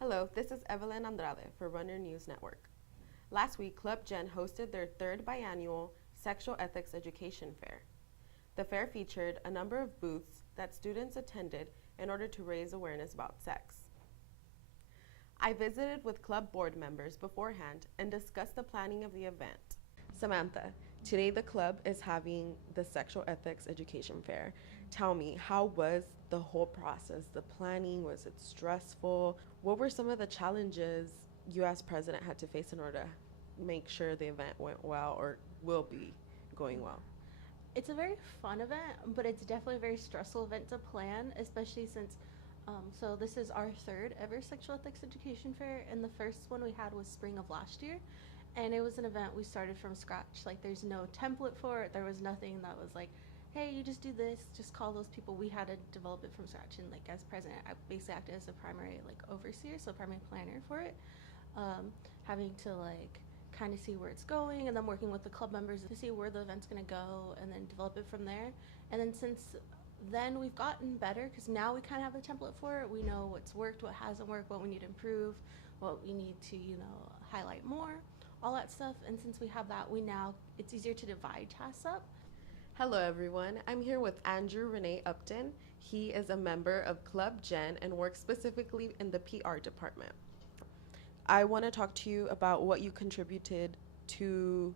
Hello, this is Evelyn Andrade for Runner News Network. Last week, Club Gen hosted their third biannual Sexual Ethics Education Fair. The fair featured a number of booths that students attended in order to raise awareness about sex. I visited with club board members beforehand and discussed the planning of the event. Samantha, today the club is having the Sexual Ethics Education Fair. Tell me, how was the whole process? The planning, was it stressful? What were some of the challenges you as president had to face in order to make sure the event went well or will be going well? It's a very fun event, but it's definitely a very stressful event to plan, especially since so this is our third ever sexual ethics education fair, and the first one we had was spring of last year, and it was an event we started from scratch. Like, there's no template for it. There was nothing that was like, hey, you just do this, just call those people. We had to develop it from scratch, and like as president, I basically acted as a primary like overseer, so primary planner for it, having to like kind of see where it's going, and then working with the club members to see where the event's going to go and then develop it from there. And then since then we've gotten better because now we kind of have a template for it. We know what's worked, what hasn't worked, what we need to improve, what we need to highlight more, all that stuff. And since we have that, it's easier to divide tasks up. Hello everyone, I'm here with Andrew Renee Upton. He is a member of Club Gen and works specifically in the PR department. I want to talk to you about what you contributed to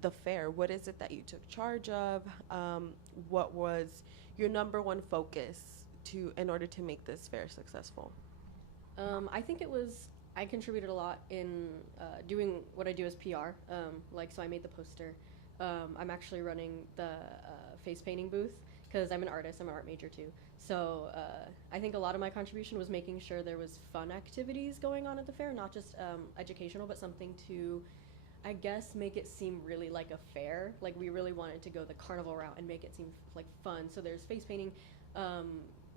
the fair. What is it that you took charge of? What was your number one focus in order to make this fair successful? I think I contributed a lot in doing what I do as PR. So I made the poster. I'm actually running the face painting booth because I'm an artist. I'm an art major too. So I think a lot of my contribution was making sure there was fun activities going on at the fair, not just educational, but something to, I guess, make it seem really like a fair. Like, we really wanted to go the carnival route and make it seem like fun. So there's face painting,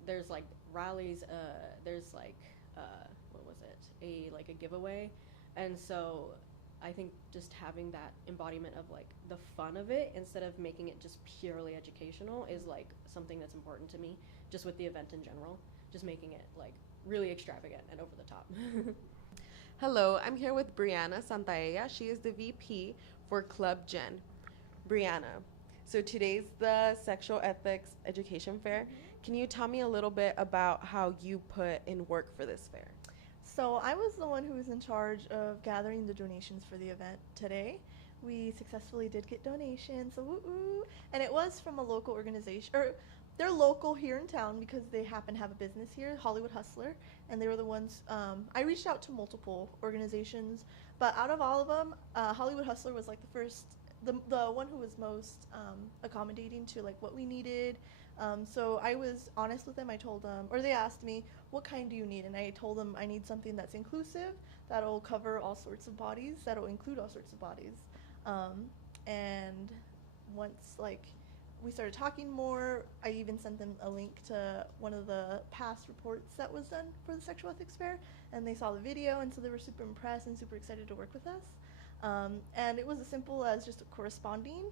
there's like rallies, there's like what was it? A giveaway. And so I think just having that embodiment of like the fun of it instead of making it just purely educational is like something that's important to me, just with the event in general, just making it like really extravagant and over the top. Hello, I'm here with Brianna Santaella. She is the VP for Club Gen. Brianna, so today's the Sexual Ethics Education Fair. Can you tell me a little bit about how you put in work for this fair? So I was the one who was in charge of gathering the donations for the event today. We successfully did get donations, so woo-woo. And it was from a local organization, or they're local here in town because they happen to have a business here, Hollywood Hustler, and they were the ones, I reached out to multiple organizations, but out of all of them, Hollywood Hustler was like the one who was most accommodating to like what we needed. So I was honest with them. I told them, or they asked me, what kind do you need? And I told them I need something that's inclusive, that'll cover all sorts of bodies, that'll include all sorts of bodies. And once like we started talking more, I even sent them a link to one of the past reports that was done for the Sexual Ethics Fair, and they saw the video, and so they were super impressed and super excited to work with us. And it was as simple as just corresponding,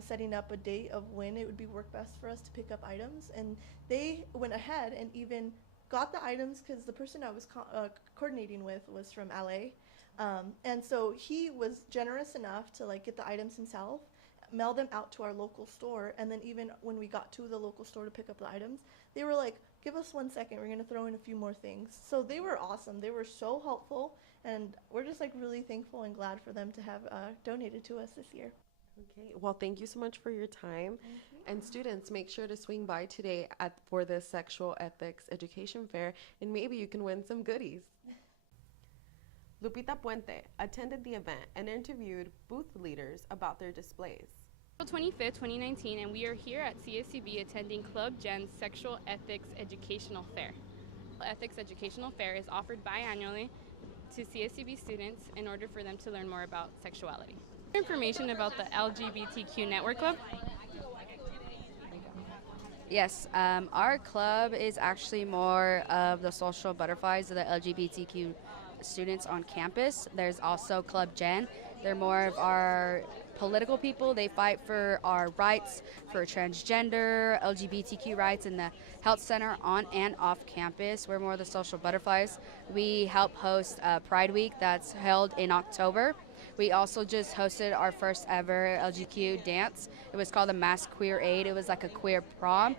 setting up a date of when it would be work best for us to pick up items. And they went ahead and even got the items because the person I was coordinating with was from LA. And so he was generous enough to like get the items himself, mail them out to our local store, and then even when we got to the local store to pick up the items, they were like, give us 1 second, we're gonna throw in a few more things. So they were awesome. They were so helpful, and we're just like really thankful and glad for them to have donated to us this year. Okay, well, thank you so much for your time. And students, make sure to swing by today for the Sexual Ethics Education Fair, and maybe you can win some goodies. Lupita Puente attended the event and interviewed booth leaders about their displays. April 25th, 2019, and we are here at CSUB attending Club Gen's Sexual Ethics Educational Fair. Ethics Educational Fair is offered biannually to CSUB students in order for them to learn more about sexuality. Information about the LGBTQ Network Club. Yes, our club is actually more of the social butterflies of the LGBTQ students on campus. There's also Club Gen, They're more of our political people. They fight for our rights, for transgender, LGBTQ rights in the health center on and off campus. We're more the social butterflies. We help host Pride Week that's held in October. We also just hosted our first ever LGBTQ dance. It was called the Mass Queer Aid. It was like a queer prom.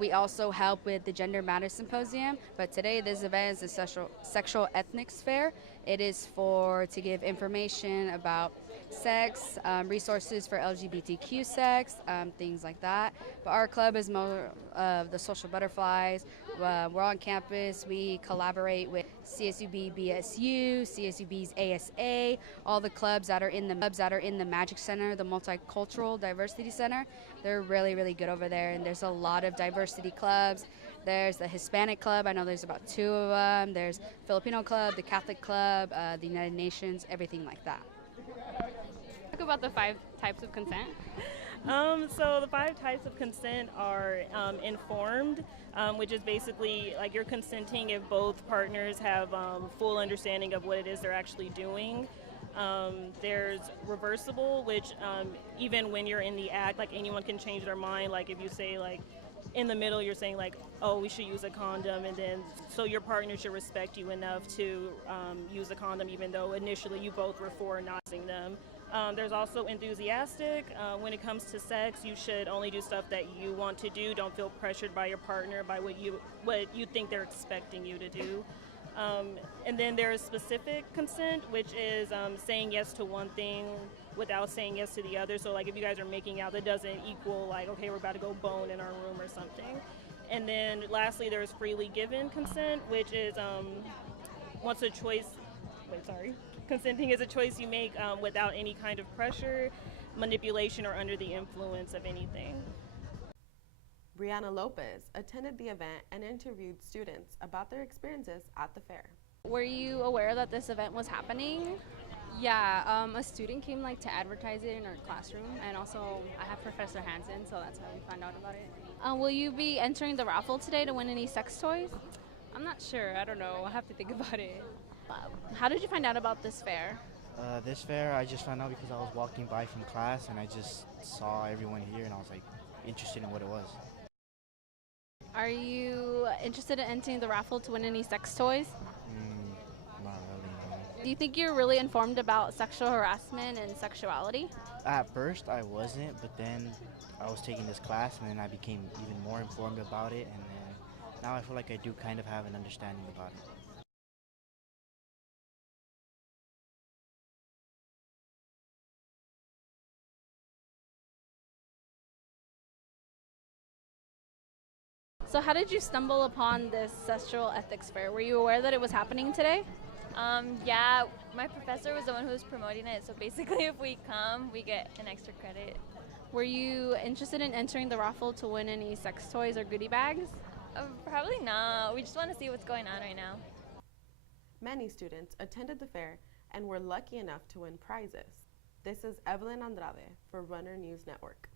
We also help with the Gender Matters Symposium, but today this event is the Sexual Ethnics Fair. It is to give information about sex, resources for LGBTQ sex, things like that. But our club is more of the social butterflies. We're on campus. We collaborate with CSUB BSU, CSUB's ASA, all the clubs that are in the Magic Center, the Multicultural Diversity Center. They're really, really good over there, and there's a lot of diversity clubs. There's the Hispanic Club. I know there's about 2 of them. There's Filipino Club, the Catholic Club, the United Nations, everything like that. Talk about the 5 types of consent. So the 5 types of consent are informed, which is basically like you're consenting if both partners have full understanding of what it is they're actually doing. There's reversible, which even when you're in the act, like anyone can change their mind. Like if you say like in the middle, you're saying like, oh, we should use a condom, and then so your partner should respect you enough to use a condom, even though initially you both were for not using them. There's also enthusiastic. When it comes to sex, you should only do stuff that you want to do. Don't feel pressured by your partner by what you think they're expecting you to do. And then there's specific consent, which is saying yes to one thing without saying yes to the other. So like if you guys are making out, that doesn't equal like, okay, we're about to go bone in our room or something. And then lastly, there's freely given consent, which is consenting is a choice you make without any kind of pressure, manipulation, or under the influence of anything. Brianna Lopez attended the event and interviewed students about their experiences at the fair. Were you aware that this event was happening? Yeah, a student came like to advertise it in our classroom, and also I have Professor Hansen, so that's how we found out about it. Will you be entering the raffle today to win any sex toys? I'm not sure. I don't know. I'll have to think about it. How did you find out about this fair? This fair, I just found out because I was walking by from class and I just saw everyone here and I was like interested in what it was. Are you interested in entering the raffle to win any sex toys? Not really, no. Do you think you're really informed about sexual harassment and sexuality? At first I wasn't, but then I was taking this class and then I became even more informed about it, and then now I feel like I do kind of have an understanding about it. So how did you stumble upon this sexual ethics fair? Were you aware that it was happening today? Yeah, my professor was the one who was promoting it, so basically if we come, we get an extra credit. Were you interested in entering the raffle to win any sex toys or goodie bags? Probably not. We just want to see what's going on right now. Many students attended the fair and were lucky enough to win prizes. This is Evelyn Andrade for Runner News Network.